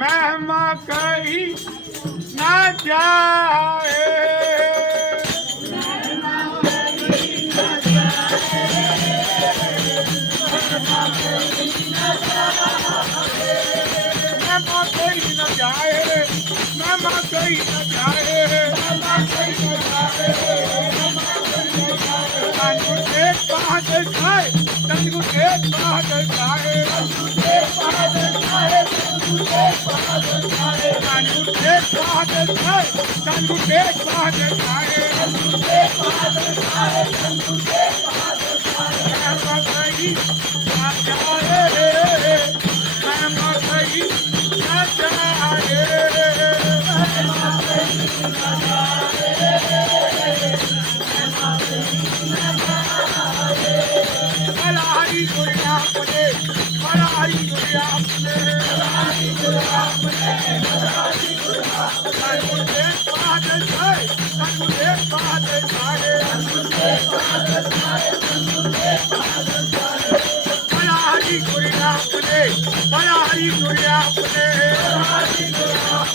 महिमा कही ना जाए महिमा कही न जाए महिमा कही न जाए महिमा कही न जाए एक बहादुर जाए तंगु एक बहादुर जाए एक बहादुर जाए एक बहादुर जाए तंगु एक बहादुर जाए तंगु एक बहादुर जाए एक बहादुर जाए तंगु एक बहादुर जाए महिमा कही ना जाए महिमा कही ना जाए महिमा कही ना जाए हरी दुनिया अपने हरी दुनिया अपने हरी दुनिया अपने हरी दुनिया अपने बहादुर जाए तंगुले बहादुर जाए तंगुले बहादुर जाए तंगुले बहादुर जाए हरी दुनिया अपने हरी दुनिया अपने हरी दुनिया अपने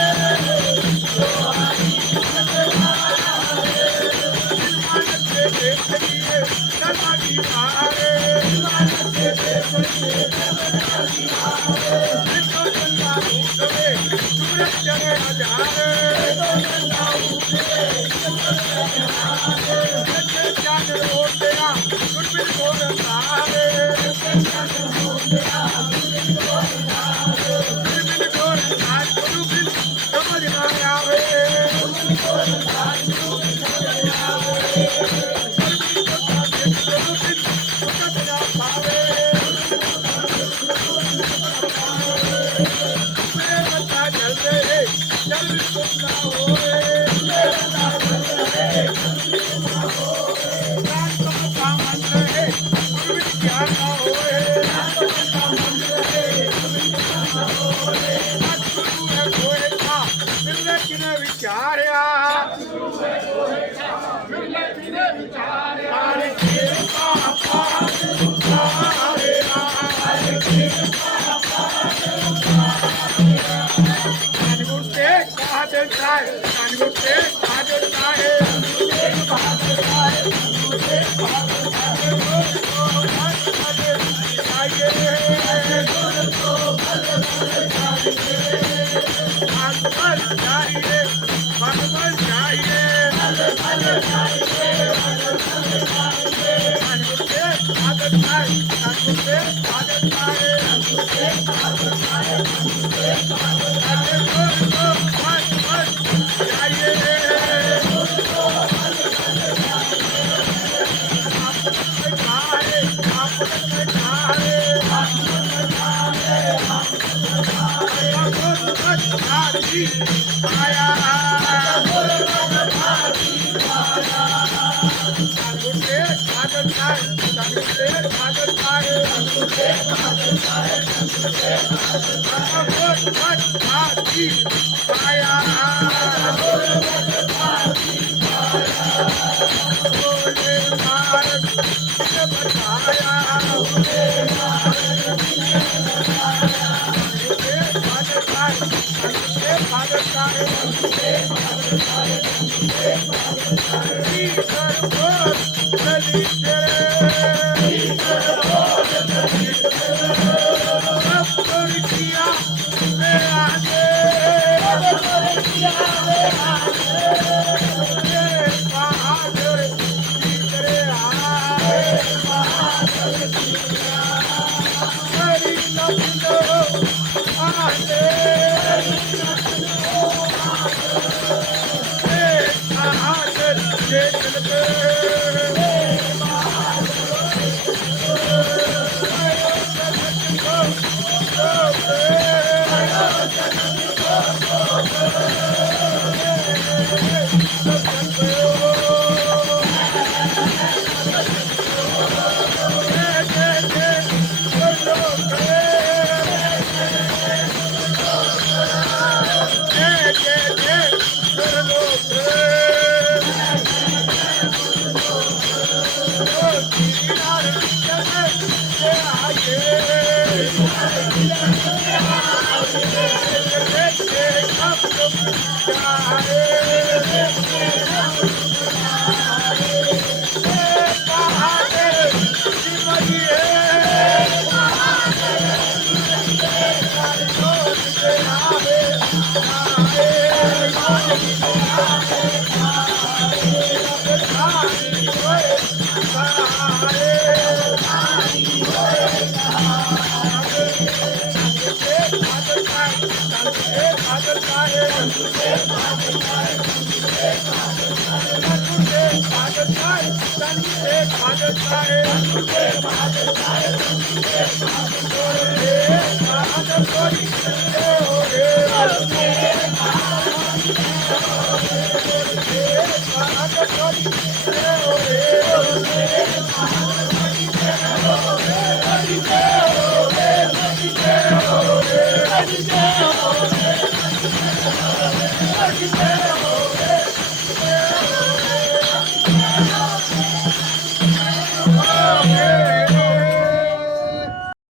हरी दुनिया अपने हरी जन हरे देव हरी जन हरे